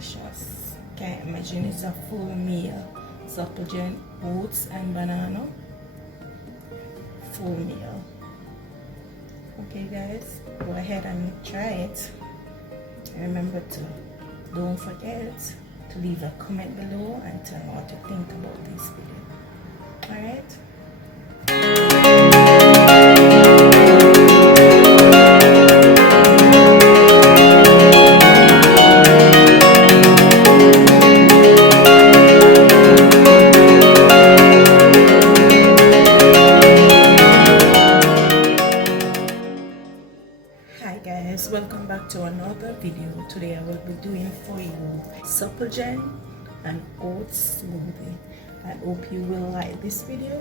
delicious. Can't imagine it's a full meal. Supligen oats and banana. Full meal. Okay guys, go ahead and try it. And remember to, don't forget to leave a comment below and tell me what you think about this video. Alright? Welcome back to another video. Today I will be doing for you Supligen and Oats Smoothie. I hope you will like this video.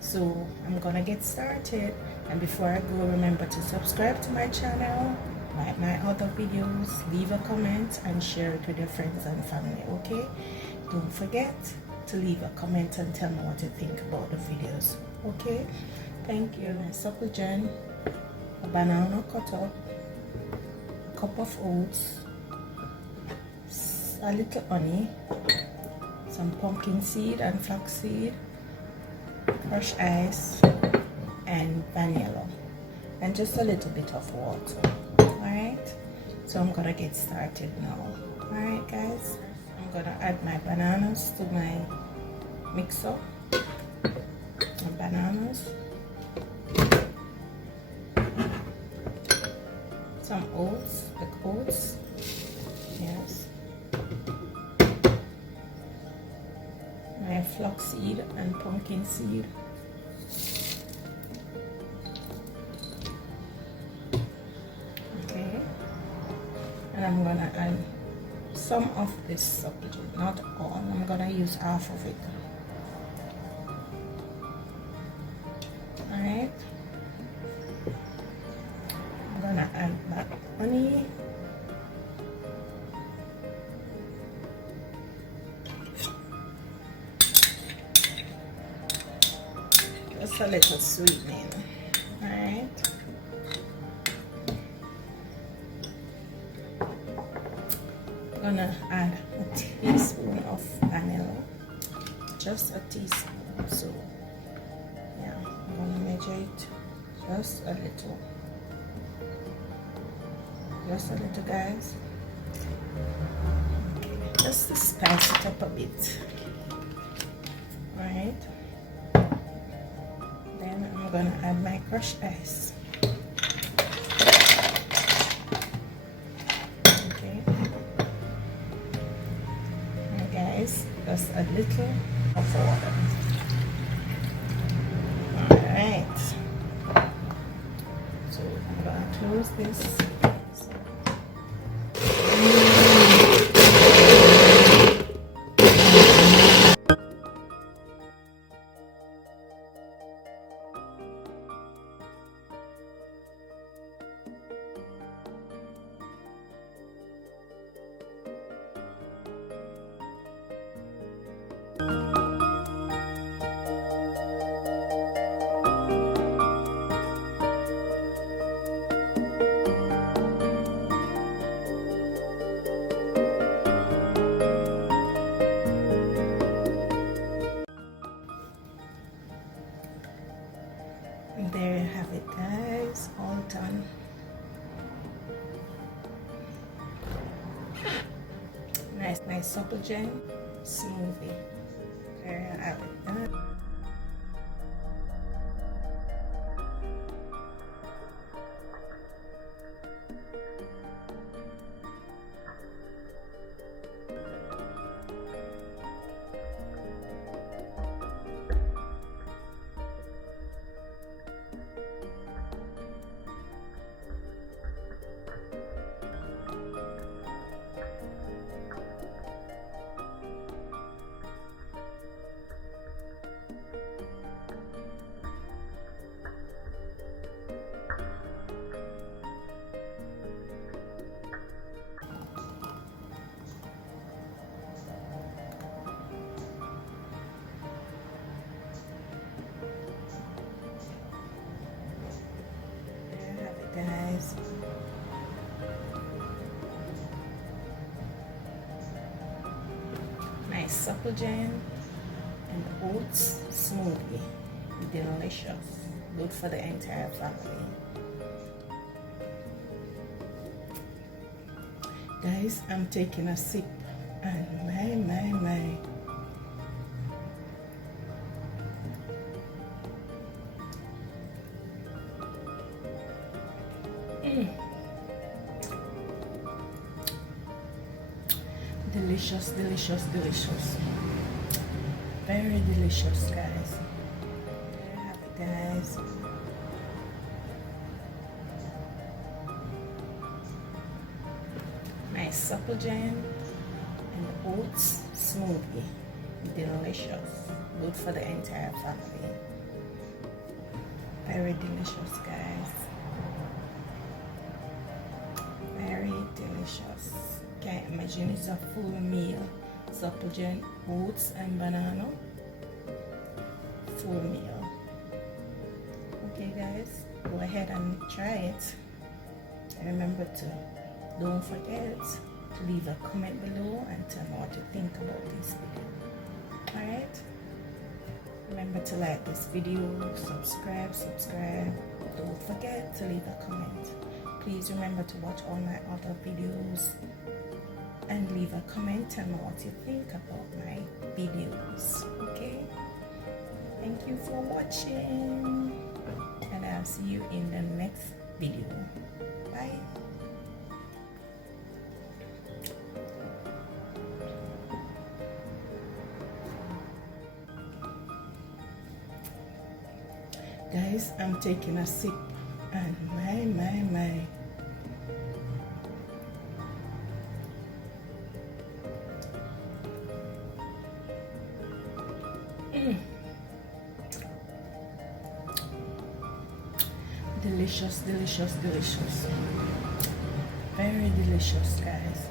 So I'm gonna get started, and before I go, remember to subscribe to my channel, like my other videos, leave a comment and share it with your friends and family. Okay, don't forget to leave a comment and tell me what you think about the videos. Okay, thank you. Supligen, a banana cut up, cup of oats, a little honey, some pumpkin seed and flaxseed, crushed ice, and vanilla, and just a little bit of water. Alright, so I'm gonna get started now. Alright guys, I'm gonna add my bananas to my mixer. Bananas, some oats, the oats, yes, my flaxseed and pumpkin seed, okay, and I'm gonna add some of this Supligen, not all. I'm gonna use half of it. Alright, I'm gonna add that honey, just a little sweetening. Alright, I'm gonna add a teaspoon of vanilla, just a teaspoon. So yeah, I'm gonna measure it just a little. Just a little, guys. Okay, just to spice it up a bit. Alright. Then I'm gonna add my crushed ice. Okay. And guys, just a little of water. Alright. So I'm gonna close this. And there you have it, guys, all done. Nice Supligen smoothie. There you have it done. guys. Supligen and Oats Smoothie. Delicious. Good for the entire family. Guys, I'm taking a sip and my. Delicious, delicious, delicious. Very delicious, guys. Very happy, guys. My Supligen and Oats Smoothie. Delicious. Good for the entire family. Very delicious, guys. Very delicious. Can't imagine it's a full meal. Supligen, oats and banana. Full meal. Okay guys, go ahead and try it. And remember to, don't forget to leave a comment below and tell me what you think about this video. Alright? Remember to like this video, subscribe. Don't forget to leave a comment. Please remember to watch all my other videos and leave a comment. Tell me what you think about my videos. Okay? Thank you for watching, and I'll see you in the next video. Bye. Guys, I'm taking a sip and my. Delicious, delicious, delicious. Very delicious, guys.